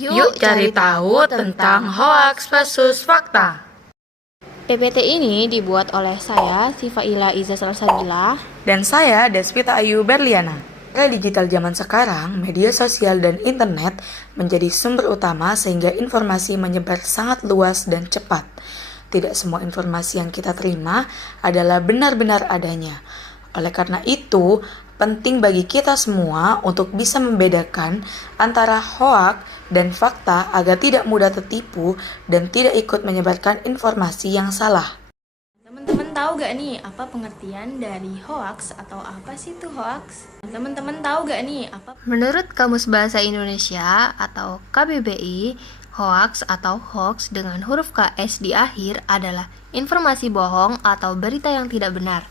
Yuk cari tahu tentang hoaks versus fakta. PPT ini dibuat oleh saya, Sifaila Iza Salsabila, Dan saya, Desvita Ayu Berliana. Era digital zaman sekarang, media sosial dan internet menjadi sumber utama sehingga informasi menyebar sangat luas dan cepat. Tidak semua informasi yang kita terima adalah benar-benar adanya. Oleh karena itu, penting bagi kita semua untuk bisa membedakan antara hoaks dan fakta agar tidak mudah tertipu dan tidak ikut menyebarkan informasi yang salah. Teman-teman tahu gak nih apa pengertian dari hoaks atau apa sih itu hoaks? Teman-teman tahu gak nih apa? Menurut Kamus Bahasa Indonesia atau KBBI, hoaks atau hoax dengan huruf KS di akhir adalah informasi bohong atau berita yang tidak benar.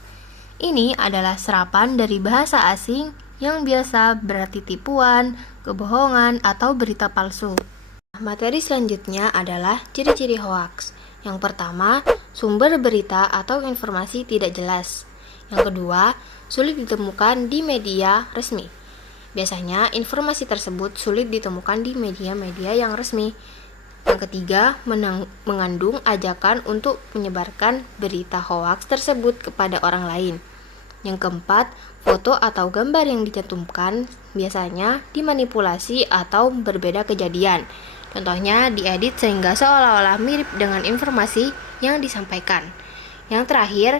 Ini adalah serapan dari bahasa asing yang biasa berarti tipuan, kebohongan, atau berita palsu. Materi selanjutnya adalah ciri-ciri hoaks. Yang pertama, sumber berita atau informasi tidak jelas. Yang kedua, sulit ditemukan di media resmi. Biasanya, informasi tersebut sulit ditemukan di media-media yang resmi. Yang ketiga, mengandung ajakan untuk menyebarkan berita hoaks tersebut kepada orang lain. Yang keempat, foto atau gambar yang dicantumkan biasanya dimanipulasi atau berbeda kejadian. Contohnya diedit sehingga seolah-olah mirip dengan informasi yang disampaikan. Yang terakhir,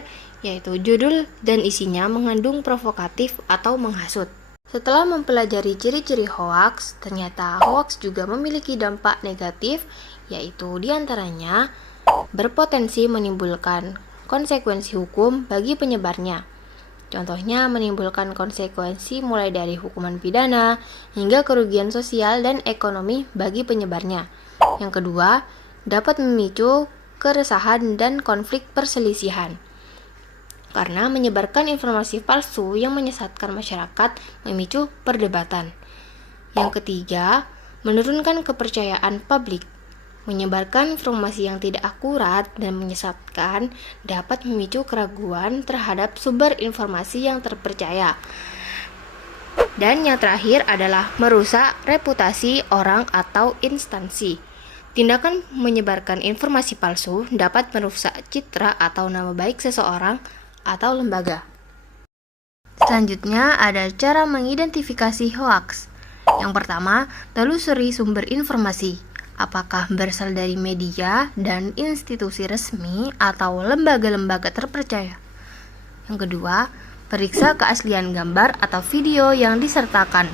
yaitu judul dan isinya mengandung provokatif atau menghasut. Setelah mempelajari ciri-ciri hoaks, ternyata hoaks juga memiliki dampak negatif, yaitu diantaranya berpotensi menimbulkan konsekuensi hukum bagi penyebarnya. Contohnya menimbulkan konsekuensi mulai dari hukuman pidana hingga kerugian sosial dan ekonomi bagi penyebarnya. Yang kedua, dapat memicu keresahan dan konflik perselisihan. Karena menyebarkan informasi palsu yang menyesatkan masyarakat memicu perdebatan. Yang ketiga, menurunkan kepercayaan publik. Menyebarkan informasi yang tidak akurat dan menyesatkan dapat memicu keraguan terhadap sumber informasi yang terpercaya. Dan yang terakhir adalah merusak reputasi orang atau instansi. Tindakan menyebarkan informasi palsu dapat merusak citra atau nama baik seseorang atau lembaga. Selanjutnya ada cara mengidentifikasi hoaks. Yang pertama, telusuri sumber informasi. Apakah berasal dari media dan institusi resmi atau lembaga-lembaga terpercaya. Yang kedua, periksa keaslian gambar atau video yang disertakan.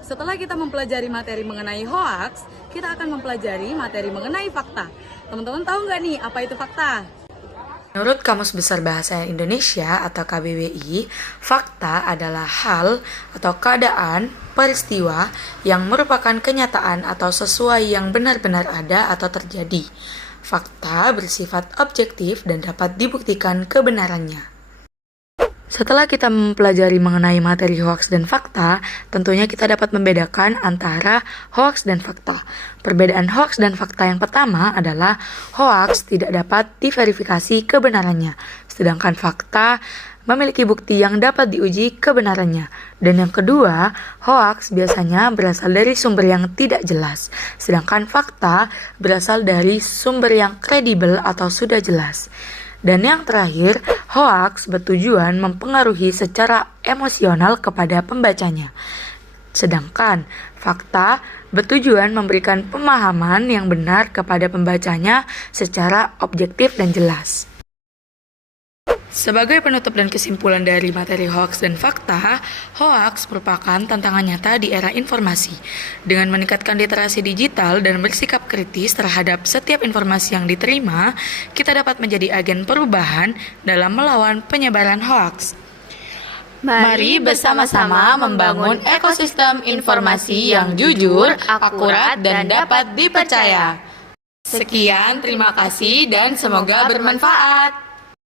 Setelah kita mempelajari materi mengenai hoaks, kita akan mempelajari materi mengenai fakta. Teman-teman tahu nggak nih apa itu fakta? Menurut Kamus Besar Bahasa Indonesia atau KBBI, fakta adalah hal atau keadaan, peristiwa yang merupakan kenyataan atau sesuai yang benar-benar ada atau terjadi. Fakta bersifat objektif dan dapat dibuktikan kebenarannya. Setelah kita mempelajari mengenai materi hoaks dan fakta, tentunya kita dapat membedakan antara hoaks dan fakta. Perbedaan hoaks dan fakta yang pertama adalah hoaks tidak dapat diverifikasi kebenarannya, sedangkan fakta memiliki bukti yang dapat diuji kebenarannya. Dan yang kedua, hoaks biasanya berasal dari sumber yang tidak jelas, sedangkan fakta berasal dari sumber yang kredibel atau sudah jelas. Dan yang terakhir, hoaks bertujuan mempengaruhi secara emosional kepada pembacanya. Sedangkan fakta bertujuan memberikan pemahaman yang benar kepada pembacanya secara objektif dan jelas. Sebagai penutup dan kesimpulan dari materi hoaks dan fakta, hoaks merupakan tantangan nyata di era informasi. Dengan meningkatkan literasi digital dan bersikap kritis terhadap setiap informasi yang diterima, kita dapat menjadi agen perubahan dalam melawan penyebaran hoaks. Mari bersama-sama membangun ekosistem informasi yang jujur, akurat, dan dapat dipercaya. Sekian, terima kasih dan semoga bermanfaat.